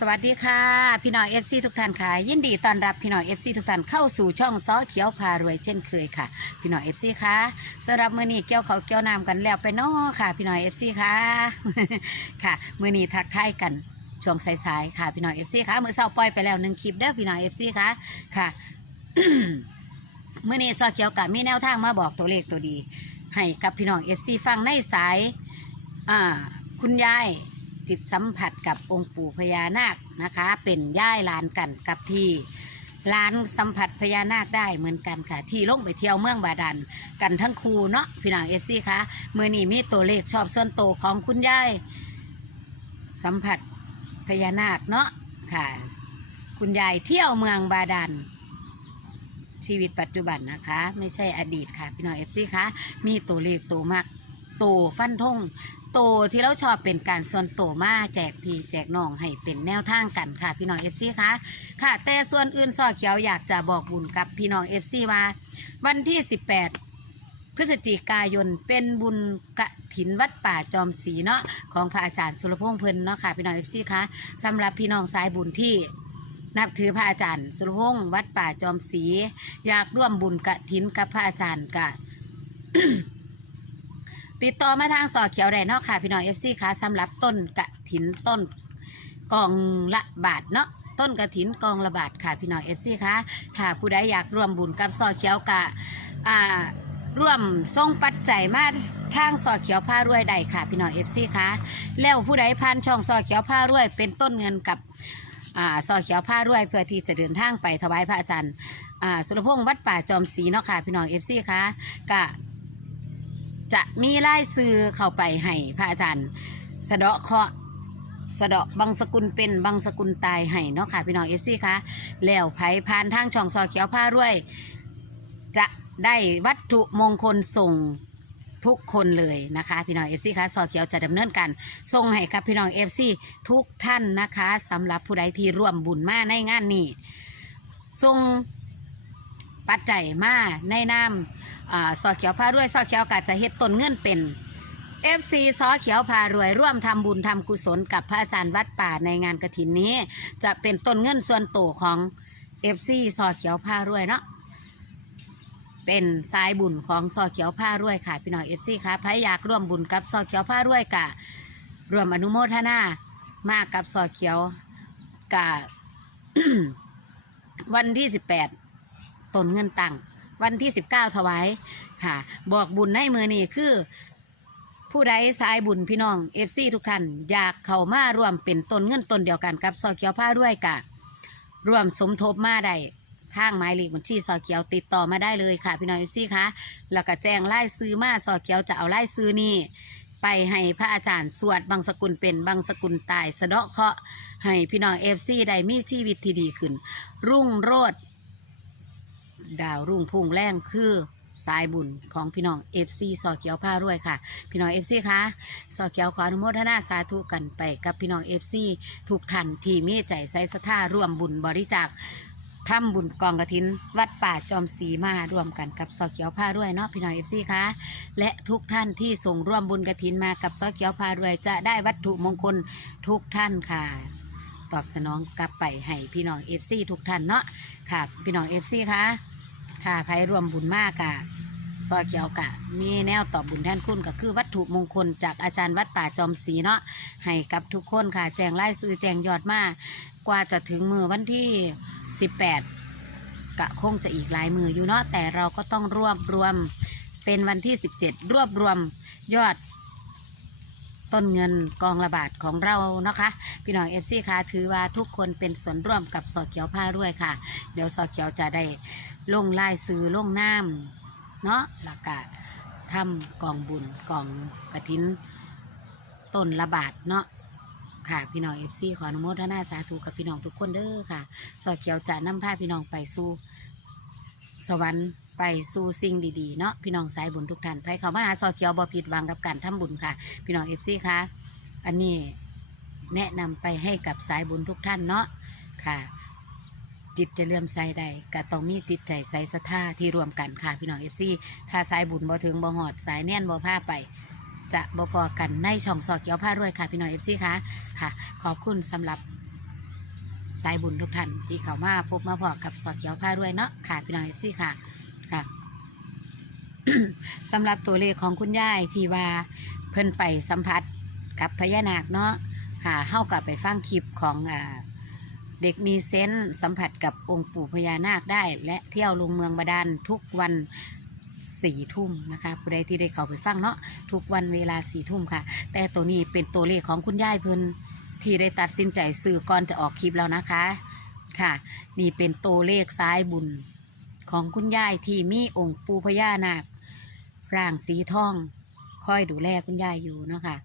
สวัสดีค่ะ พี่น้องเอฟซีทุกท่านค่ะ ยินดีต้อนรับพี่น้องเอฟซีทุกท่านเข้าสู่ช่องซ้อเขียวพารวยเช่นเคยค่ะ พี่น้องเอฟซีค่ะสำหรับมื้อนี้เกี่ยวเขาเกี่ยวน้ำกันแล้วไปเนอค่ะ พี่น้องเอฟซีค่ะค่ะมื้อนี้ทักทายกันช่วงสายๆค่ะ พี่น้องเอฟซีค่ะมื้อเช้าปล่อยไปแล้วหนึ่งคลิปเด้อพี่น้องเอฟซีค่ะค่ะมื้อนี้ซอเขียวกับมีแนวทางมาบอกตัวเลขตัวดี ให้กับพี่น้องเอฟซีฟังในสายอ่าคุณยาย จิตสัมผัสกับองค์ปู่พญานาคนะคะ เป็นย่ายลานกันกับที่ลานสัมผัสพญานาคได้เหมือนกันค่ะ ที่ลงไปเที่ยวเมืองบาดันกันทั้งครูเนาะพี่น้องเอฟซีคะเมื่อนี้มีตัวเลขชอบส่วนโตของคุณยายสัมผัสพญานาคเนาะค่ะ คุณยายเที่ยวเมืองบาดันชีวิตปัจจุบันนะคะ ไม่ใช่อดีตค่ะ พี่น้องเอฟซีคะมีตัวเลขตัวมากตัวฟันธง ตที่เราชอบเป็นการส่วนโตมาแจกพี่แจกน้องให้เป็นแนวทางกันค่ะพี่น้องเอฟซีคะค่ะ แต่ส่วนอื่นซอเขียวอยากจะบอกบุญกับพี่น้องเอฟซีว่า วันที่ 18พฤศจิกายนเป็นบุญกะถินวัดป่าจอมศรีเนาะของพระอาจารย์สุรพงษ์เพลินเนาะค่ะพี่น้องเอฟซีคะสำหรับพี่น้องสายบุญที่นับถือพระอาจารย์สุรพงษ์วัดป่าจอมศรีอยากร่วมบุญกะถินกับพระอาจารย์กะ ติดต่อมาทางสอเขียวได้เนาะค่ะ พี่น้องเอฟซีค่ะสำหรับต้นกะถินต้นกองละบาทเนาะต้นกระถินกองละบาทค่ะพี่น้องเอฟซีค่ะถ้าผู้ใดอยากร่วมบุญกับสอเขียวกะอ่าร่วมส่งปัจจัยมาทางสอเขียวผ้ารวยได้ค่ะ พี่น้องเอฟซีค่ะแล้วผู้ใดผ่านช่องสอเขียวผ้ารวย เป็นต้นเงินกับอ่าซอยเขียวผ้ารวยเพื่อที่จะเดินทางไปถวายพระอาจารย์อ่าสุรพงษ์วัดป่าจอมศรีเนาะค่ะพี่น้องเอฟซีค่ะก็ จะมีไล่ซื้อเข้าไปให้พระอาจารย์สะเดาะเคาะสะเดาะบางสกุลเป็นบางสกุลตายให้เนาะค่ะพี่น้องเอฟซีคะแล้วไผผ่านทางช่องซอเขียวผ้ารวย จะได้วัตถุมงคลส่งทุกคนเลยนะคะพี่น้องเอฟซีคะซอเขียวจะดำเนินการส่งให้กับพี่น้องเอฟซีทุกท่านนะคะสำหรับผู้ใดที่ร่วมบุญมาในงานนี้ส่งปัจจัยมาในนาม อ่าซอเขียวพารวยซอเขียวกะจะเฮ็ดต้นเงินเป็น FC ซอเขียวพารวยร่วมทำบุญทำกุศลกับพระอาจารย์วัดป่าในงานกระถินนี้ จะเป็นต้นเงินส่วนตัวของ FC ซอเขียวพารวยเนาะเป็นสายบุญของซอเขียวผ้ารวยค่ะพี่น้องเอฟซีค่ะใครอยากร่วมบุญกับซอเขียวผ้ารวยกะรวมอนุโมทนามากับซอเขียวกะวันที่สิบแปดต้นเงินตัง วันที่สิบเก้าถวายค่ะ บอกบุญให้มือนี่คือ ผู้ใดสายบุญพี่น้องเอฟซีทุกท่านอยากเข้ามาร่วมเป็นต้นเงินต้นเดียวกันกับซอเขียวผ้ารวยกะร่วมสมทบมาได้ทางหมายเลขบัญชีซอเขียวติดต่อมาได้เลยค่ะ พี่น้องเอฟซีคะแล้วก็แจ้งไล่ซื้อมาซอเขียวจะเอาไล่ซื้อนี่ไปให้พระอาจารย์สวดบางสกุลเป็นบางสกุลตาย สะเดาะเคาะให้พี่น้องเอฟซีได้มีชีวิตที่ดีขึ้น รุ่งโรด ดาวรุ่งพุ่งแรงคือสายบุญของพี่น้องเอฟซีซอเขียวผ้ารวยค่ะ พี่น้องเอฟซีคะซอเขียวขออนุโมทนาสาธุกันไปกับพี่น้องเอฟซีทุกท่านที่มีใจใส่ศรัทธาร่วมบุญบริจาคทำบุญกองกระถิน วัดป่าจอมศรีมาร่วมกันกับซอเขียวผ้ารวยเนาะพี่น้องเอฟซีคะและทุกท่านที่ส่งร่วมบุญกระถินมากับซอเขียวผ้ารวยจะได้วัตถุมงคลทุกท่านค่ะ ตอบสนองกลับไปให้พี่น้องเอฟซีทุกท่านเนาะค่ะพี่น้องเอฟซีคะ ค่ะไพร่วมบุญมากค่ะซอยเขียวกะ มีแนวตอบบุญแทนคุณก็คือวัตถุมงคลจากอาจารย์วัดป่าจอมศรีเนาะให้กับทุกคนค่ะ แจงไล่ซื้อแจงยอดมากกว่าจะถึงมือวันที่ 18 กะคงจะอีกหลายมืออยู่เนาะแต่เราก็ต้องรวบรวมเป็นวันที่ 17 รวบรวมยอด ต้นเงินกองระบาดของเรานะคะ พี่น้องเอฟซีค่ะถือว่าทุกคนเป็นส่วนร่วมกับสอเขียวผ้าด้วยค่ะ เดี๋ยวสอเขียวจะได้ลงลายซื้อลงน้ำเนาะแล้วก็ทำกองบุญกองกระถินต้นระบาดเนาะค่ะพี่น้องเอฟซีขออนุโมทนาสาธุกับพี่น้องทุกคนเด้อค่ะ สอเขียวจะนำพาพี่น้องไปสู่ สวรรค์ไปสู่สิ่งดีๆเนาะพี่น้องสายบุญทุกท่านไปเขามาหาสอเขียวบ่ผิดหวังกับการทำบุญค่ะ พี่น้องเอฟซีคะอันนี้แนะนำไปให้กับสายบุญทุกท่านเนาะค่ะจิตจะเลื่อมใสใดก็ต้องมีจิตใจใสศรัทธาที่รวมกันค่ะพี่น้องเอฟซีถ้าสายบุญบ่ถึงบ่หอดสายแน่นบ่พาไป จะบ่พอกันในช่องสอเขียวผ้ารวยค่ะพี่น้องเอฟซีค่ะค่ะ ขอบคุณสำหรับายบุญทุกท่านที่เข้ามาพบมาพอกับสอดเขียวผ้าด้วยเนาะค่ะพี่น้องเอฟซีค่ะค่ะสำหรับตัวเลขของคุณยายที่ว่าเพิ่นไปสัมผัสกับพญานาคเนาะค่ะเฮากับไปฟังคลิปของอ่าเด็กมีเซนส์สัมผัสกับองค์ปู่พญานาคได้ และเที่ยวลงเมืองบาดาลทุกวันสี่ทุ่มนะคะผู้ใดที่ได้เข้าไปฟังเนาะทุกวันเวลาสี่ทุ่มค่ะ แต่ตัวนี้เป็นตัวเลขของคุณยายเพิ่น ที่ได้ตัดสินใจซื้อก่อนจะออกคลิปแล้วนะคะค่ะ นี่เป็นตัวเลขซ้ายบุญของคุณยายที่มีองค์ปูพญานาคร่างสีทอง คอยดูแลคุณยายอยู่เนาะค่ะ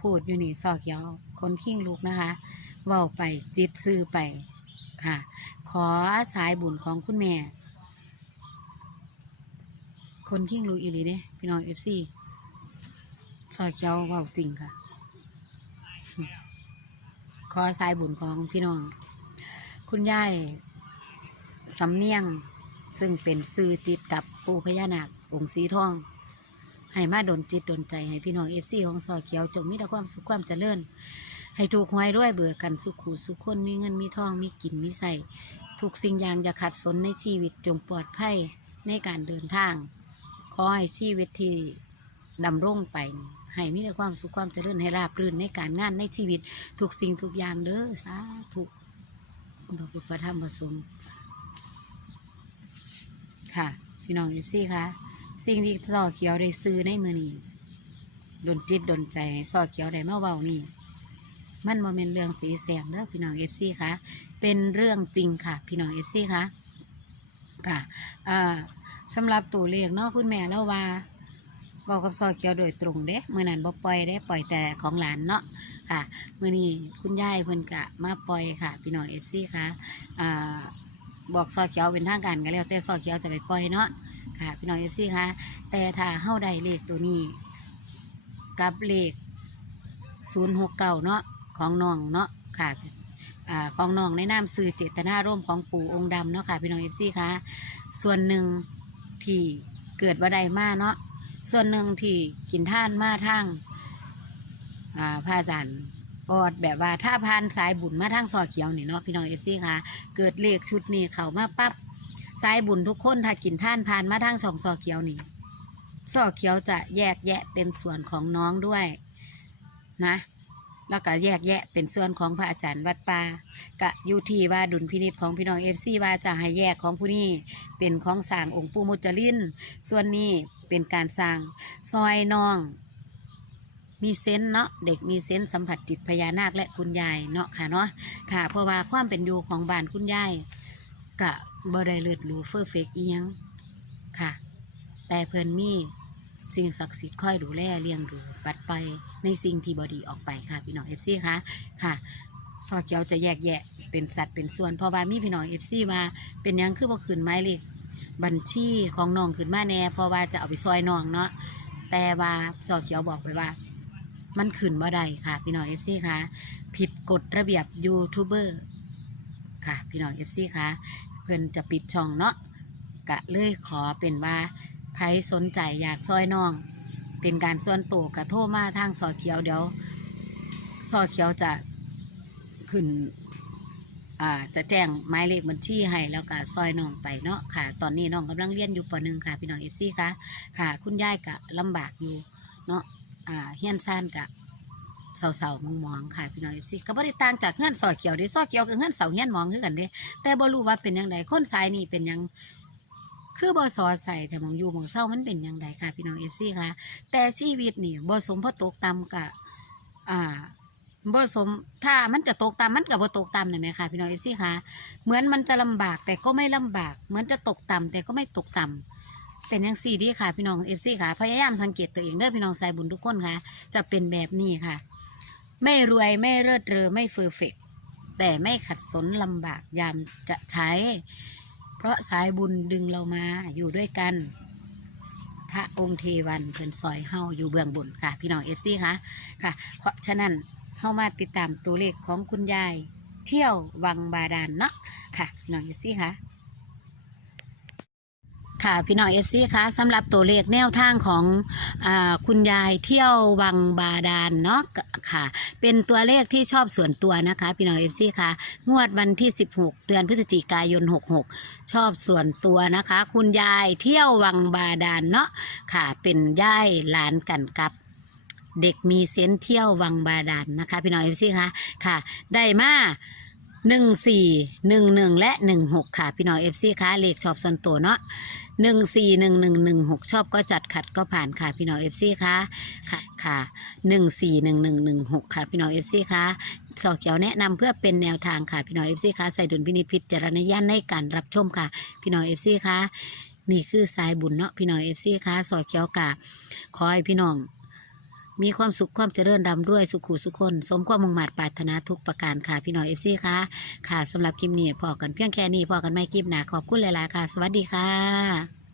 พูดอยู่นี่ซอกเขียวคนขิ้งลูกนะคะเว้าไปจิตซื้อไปค่ะ ขอสายบุญของคุณแม่ คนขิ้งลูกอีหลีเนี่ยพี่น้องเอฟซีซอกเขียวเว้าจริงค่ะ ขอสายบุญของพี่น้อง คุณยายสำเนียงซึ่งเป็นซื้อจิตกับปู่พญานาคองค์สีทอง ให้มาดนจิตดนใจให้พี่น้องเอฟซีของซอเขียวจงมีแต่ความสุขความเจริญให้ถูกหวยด้วยเบื่อกันสุขูสุขคนมีเงินมีทองมีกินมีใส่ทุกสิ่งอย่างอย่าขัดสนในชีวิตจงปลอดภัยในการเดินทาง ขอให้ชีวิตที่ดำร่งไปนี่ ให้มีแต่ความสุขความเจริญให้ราบรื่นในการงานในชีวิตทุกสิ่งทุกอย่างเด้อสาธุพระพุทธพรธรรมพระสงฆ์ค่ะ พี่น้องเอฟซีค่ะ สิ่งที่ซอเขียวได้ซื้อในมือนี้ดนจิตดนใจซอเขียวได้มาเว้านี่มันโมเมนเรื่องสีแสงเด้อพี่น้องเอฟซีค่ะ เป็นเรื่องจริงค่ะ พี่น้องเอฟซีค่ะค่ะสำหรับตัวเลขเนาะคุณแม่แล้วว่า บอกกับซอเขียวโดยตรงเด้เมื่อนั้นบ่ปล่อยเด้ปล่อยแต่ของหลานเนาะค่ะเมื่อนี้คุณยายเพิ่นกะมาปล่อยค่ะ พี่น้องเอฟซีค่ะอ่าบอกซอเขียวเป็นทางการกันแล้วแต่ซอเขียวจะไปปล่อยเนาะค่ะพี่น้องเอฟซีค่ะแต่ถ้าเฮาได้เลขตัวนี้ กับเลขศูนย์หกเก้าเนาะของน้องเนาะค่ะของน้องในนามสื่อเจตนาร่วมของปู่องค์ดำเนาะค่ะพี่น้องเอฟซีค่ะส่วนหนึ่งที่เกิดว่าใดมาเนาะ ส่วนหนึ่งที่กินท่านมาทางอ่าพระอาจารย์บอดแบบว่าถ้าพานสายบุญมาทางซอเขียวนี่เนาะพี่น้องเอฟซีค่ะ เกิดเลขชุดนี้เขามาปั๊บสายบุญทุกคนถ้ากินท่านพานมาทางสองซอเขียวนี่ซอเขียวจะแยกแยะเป็นส่วนของน้องด้วยนะ แล้วก็แยกแยะเป็นส่วนของพระอาจารย์วัดป่ากะยู่ที่ว่าดุลพินิจของพี่น้องเอฟซีว่าจะให้แยกของผู้นี้เป็นของสร้างองค์ปู่มุจลินส่วนนี้เป็นการสร้างซอยน้อง มีเซนเนาะเด็กมีเซนสัมผัสจิตพญานาคและคุณยายเนาะค่ะเนาะค่ะ เพราะว่าความเป็นอยู่ของบ้านคุณยายกะบ่ได้เลือดหรูเฟอร์เฟกอียงค่ะ แต่เพิ่นมี สิ่งศักดิ์สิทธิ์คอยดูแลเลี้ยงดูปัดไปในสิ่งที่บดีออกไปค่ะพี่น้องเอฟซีคะค่ะซอเขียวจะแยกแยะเป็นสัตว์เป็นส่วนเพราะว่ามีพี่น้องเอฟซีมาเป็นยังคือบ่คืนไม้เลขบัญชีของน้องขึ้นมาแน่เพราะว่าจะเอาไปซอยน้องเนาะแต่ว่าซอเขียวบอกไปว่า มันขึ้นบ่ได้ค่ะ พี่น้องเอฟซีคะผิดกฎระเบียบยูทูบเบอร์ค่ะพี่น้องเอฟซีคะเพื่อนจะปิดช่องเนาะกะเลยขอเป็นว่า ใครสนใจอยากซอยน้อง เป็นการส่วนตัวกระโทรมาทางสอเขียวเดี๋ยวสอเขียวจะขึ้นอ่าจะแจ้งหมายเลขบัญชีให้แล้วก็ซอยน้องไปเนาะค่ะ ตอนนี้น้องกำลังเรียนอยู่ปหนึ่งค่ะ พี่น้องเอฟซีค่ะค่ะ คุณยายกะลำบากอยู่เนาะอ่าเฮียนซ่านกะเสาๆมองๆค่ะพี่น้องเอฟซีก็บ่ได้ต่างจากเฮือนซอเขียวเด้ซอเขียวกับเฮือนเสาเฮียนมองคือกันเด้แต่บ่รู้ว่าเป็นยังไงคนสายนี่เป็นยัง คือบ่สอใส่แต่มองอยู่มองเศร้ามันเป็นอยังไงค่ะพี่น้องเอฟซีค่ะ แต่ชีวิตนี่บ่สมพอตกต่ำกะอ่าบ่สมถ้ามันจะตกต่ำมันก็บ่ตกต่ำนะแม่ค่ะพี่น้องเอฟซีค่ะเหมือนมันจะลำบากแต่ก็ไม่ลำบาก เหมือนจะตกต่ำแต่ก็ไม่ตกต่ำเป็นอยังสี่ดีค่ะพี่น้องเอฟซีค่ะพยายามสังเกตตัวเองเด้อพี่น้องสายบุญทุกคนค่ะ จะเป็นแบบนี้ค่ะ ไม่รวยไม่เลิศเรอไม่เฟอร์เฟกแต่ไม่ขัดสนลำบากยามจะใช้ เพราะสายบุญดึงเรามาอยู่ด้วยกันพระองค์เทวันเพิ่นซอยเฮาอยู่เบื้องบนค่ะ พี่น้องเอฟซีค่ะค่ะ เพราะฉะนั้นเข้ามาติดตามตัวเลขของคุณยาย เที่ยววังบาดาลเนาะค่ะน้องเอฟซีค่ะ ค่ะ พี่น้องเอฟซีคะสำหรับตัวเลขแนวทางของอคุณยายเที่ยววังบาดาลเนาะค่ะ เป็นตัวเลขที่ชอบส่วนตัวนะคะ พี่น้องเอฟซีคะงวดวันที่ 16 เดือนพฤศจิกายน 66 ชอบส่วนตัวนะคะ คุณยายเที่ยววังบาดาลเนาะค่ะ เป็นย่ายหลานกันกับเด็กมีเซนเที่ยววังบาดาลนะคะ พี่น้องเอฟซีคะค่ะ ได้มา หนึ่งสี่หนึ่งหนึ่งและหนึ่งหกค่ะ พี่น้องเอฟซีคะเลขชอบส่วนตัวเนาะหนึ่งสี่หนึ่งหนึ่งหนึ่งหกชอบก็จัดขัดก็ผ่านค่ะ พี่น้องเอฟซีคะค่ะค่ะหนึ่งสี่หนึ่งหนึ่งหนึ่งหกค่ะ พี่น้องเอฟซีคะสอเขียวแนะนำเพื่อเป็นแนวทางค่ะ พี่น้องเอฟซีคะใส่ดุลพินิจพิจารณญาณในการรับชมค่ะ พี่น้องเอฟซีคะนี่คือสายบุญเนาะพี่น้องเอฟซีคะสอเขียวกะขอให้พี่น้อง มีความสุขความเจริญดำด้วยสุขุสุขคน สมความมุ่งมา่ปรารถนาทุกประการค่ะพี่น้อยเอฟซีค่ะ ค่ะสำหรับคลิปนี้พอกันเพียงแค่นี้พอกันไม่คลิปหนาขอบคุณหลายๆค่ะ สวัสดีค่ะ